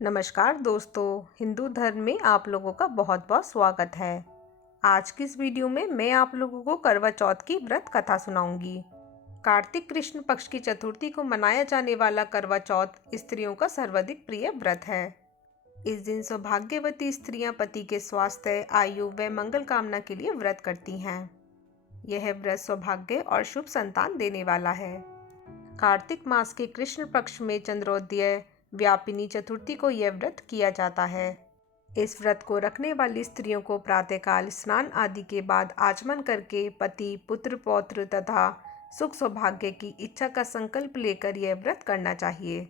नमस्कार दोस्तों, हिंदू धर्म में आप लोगों का बहुत बहुत स्वागत है। आज की इस वीडियो में मैं आप लोगों को करवा चौथ की व्रत कथा सुनाऊंगी। कार्तिक कृष्ण पक्ष की चतुर्थी को मनाया जाने वाला करवा चौथ स्त्रियों का सर्वाधिक प्रिय व्रत है। इस दिन सौभाग्यवती स्त्रियां पति के स्वास्थ्य, आयु व मंगल कामना के लिए व्रत करती हैं। यह व्रत सौभाग्य और शुभ संतान देने वाला है। कार्तिक मास के कृष्ण पक्ष में चंद्रोदय व्यापिनी चतुर्थी को यह व्रत किया जाता है। इस व्रत को रखने वाली स्त्रियों को प्रातःकाल स्नान आदि के बाद आचमन करके पति, पुत्र, पौत्र तथा सुख सौभाग्य की इच्छा का संकल्प लेकर यह व्रत करना चाहिए।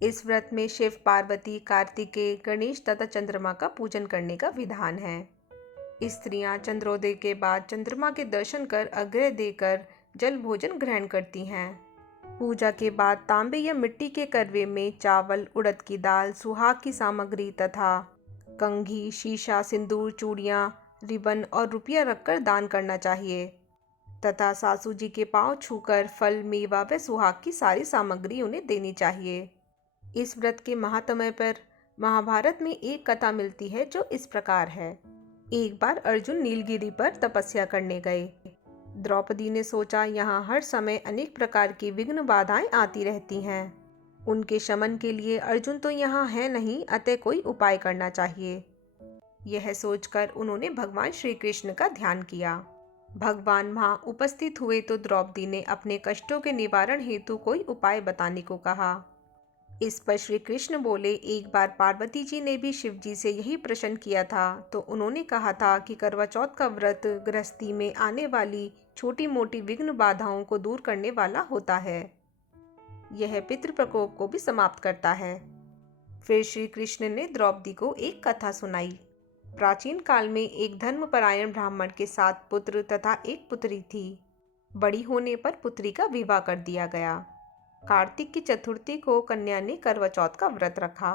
इस व्रत में शिव, पार्वती, कार्तिकेय, गणेश तथा चंद्रमा का पूजन करने का विधान है। स्त्रियां चंद्रोदय के बाद चंद्रमा के दर्शन कर अर्घ्य देकर जल भोजन ग्रहण करती हैं। पूजा के बाद तांबे या मिट्टी के करवे में चावल, उड़द की दाल, सुहाग की सामग्री तथा कंघी, शीशा, सिंदूर, चूड़ियाँ, रिबन और रुपया रखकर दान करना चाहिए तथा सासू जी के पांव छूकर फल, मेवा व सुहाग की सारी सामग्री उन्हें देनी चाहिए। इस व्रत के महात्म्य पर महाभारत में एक कथा मिलती है जो इस प्रकार है। एक बार अर्जुन नीलगिरी पर तपस्या करने गए। द्रौपदी ने सोचा, यहाँ हर समय अनेक प्रकार की विघ्न बाधाएं आती रहती हैं। उनके शमन के लिए अर्जुन तो यहाँ है नहीं, अतः कोई उपाय करना चाहिए। यह सोचकर उन्होंने भगवान श्री कृष्ण का ध्यान किया। भगवान वहाँ उपस्थित हुए तो द्रौपदी ने अपने कष्टों के निवारण हेतु कोई उपाय बताने को कहा। इस पर श्री कृष्ण बोले, एक बार पार्वती जी ने भी शिव जी से यही प्रश्न किया था, तो उन्होंने कहा था कि करवा चौथ का व्रत गृहस्थी में आने वाली छोटी मोटी विघ्न बाधाओं को दूर करने वाला होता है। यह पितृ प्रकोप को भी समाप्त करता है। फिर श्री कृष्ण ने द्रौपदी को एक कथा सुनाई। प्राचीन काल में एक धर्मपरायण ब्राह्मण के 7 पुत्र तथा एक पुत्री थी। बड़ी होने पर पुत्री का विवाह कर दिया गया। कार्तिक की चतुर्थी को कन्या ने करवा चौथ का व्रत रखा।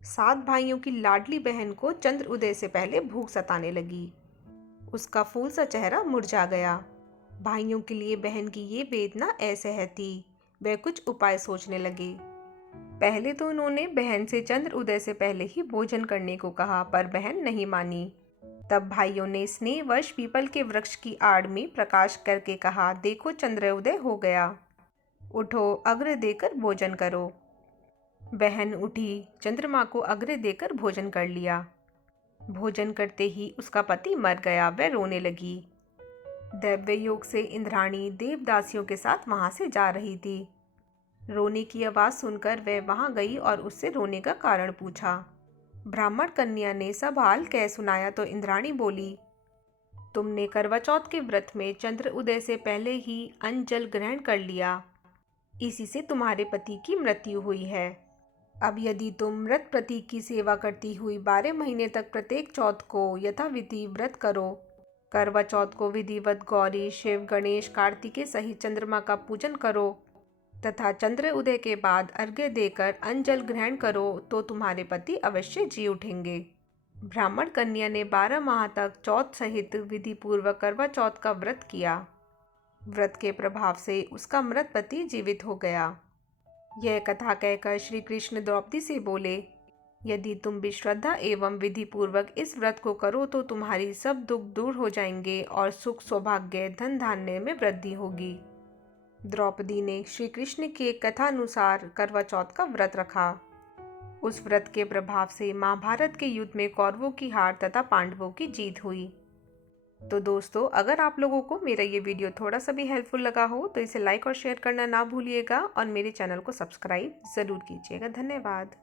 7 भाइयों की लाडली बहन को चंद्र उदय से पहले भूख सताने लगी। उसका फूल सा चेहरा मुरझा गया। भाइयों के लिए बहन की ये वेदना असह्य थी। वे कुछ उपाय सोचने लगे। पहले तो उन्होंने बहन से चंद्र उदय से पहले ही भोजन करने को कहा, पर बहन नहीं मानी। तब भाइयों ने स्नेहवश पीपल के वृक्ष की आड़ में प्रकाश करके कहा, देखो चंद्रोदय हो गया, उठो, अर्घ्य देकर भोजन करो। बहन उठी, चंद्रमा को अर्घ्य देकर भोजन कर लिया। भोजन करते ही उसका पति मर गया। वह रोने लगी। दैव्य योग से इंद्राणी देवदासियों के साथ वहां से जा रही थी। रोने की आवाज सुनकर वह वहां गई और उससे रोने का कारण पूछा। ब्राह्मण कन्या ने सब हाल कह सुनाया तो इंद्राणी बोली, तुमने करवा चौथ के व्रत में चंद्र उदय से पहले ही अन्न जल ग्रहण कर लिया, इसी से तुम्हारे पति की मृत्यु हुई है। अब यदि तुम मृत प्रतीक की सेवा करती हुई 12 महीने तक प्रत्येक चौथ को यथाविधि व्रत करो, करवा चौथ को विधिवत गौरी, शिव, गणेश, कार्तिकेय सहित चंद्रमा का पूजन करो तथा चंद्र उदय के बाद अर्घ्य देकर अन्न जल ग्रहण करो, तो तुम्हारे पति अवश्य जी उठेंगे। ब्राह्मण कन्या ने 12 माह तक चौथ सहित विधि पूर्वक करवा चौथ का व्रत किया। व्रत के प्रभाव से उसका मृत पति जीवित हो गया। यह कथा कहकर श्री कृष्ण द्रौपदी से बोले, यदि तुम भी श्रद्धा एवं विधि पूर्वक इस व्रत को करो तो तुम्हारी सब दुख दूर हो जाएंगे और सुख, सौभाग्य, धन धान्य में वृद्धि होगी। द्रौपदी ने श्री कृष्ण के कथानुसार करवा चौथ का व्रत रखा। उस व्रत के प्रभाव से महाभारत के युद्ध में कौरवों की हार तथा पांडवों की जीत हुई। तो दोस्तों, अगर आप लोगों को मेरा ये वीडियो थोड़ा सा भी हेल्पफुल लगा हो तो इसे लाइक और शेयर करना ना भूलिएगा और मेरे चैनल को सब्सक्राइब ज़रूर कीजिएगा। धन्यवाद।